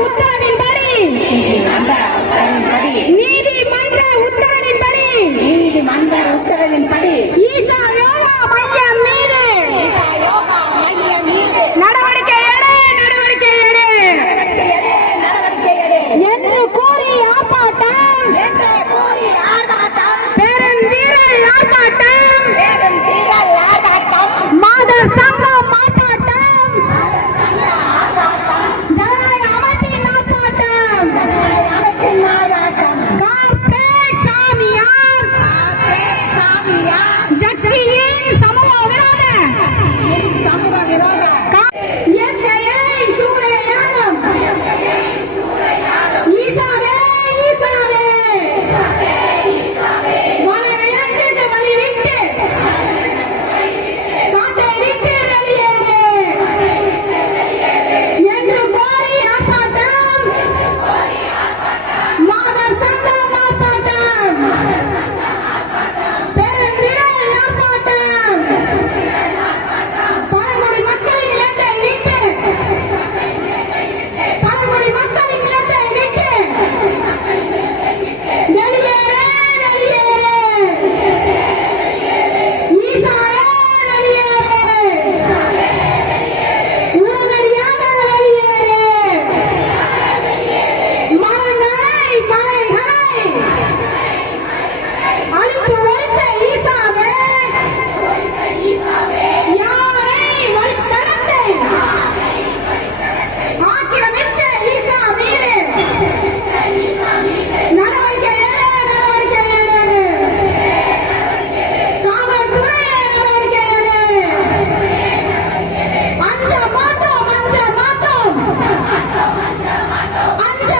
உத்தரவின்படி நீதிமன்ற உத்தரவின்படி நீதிமன்ற உத்தரவின்படி ஈசா 음. അഞ്ച്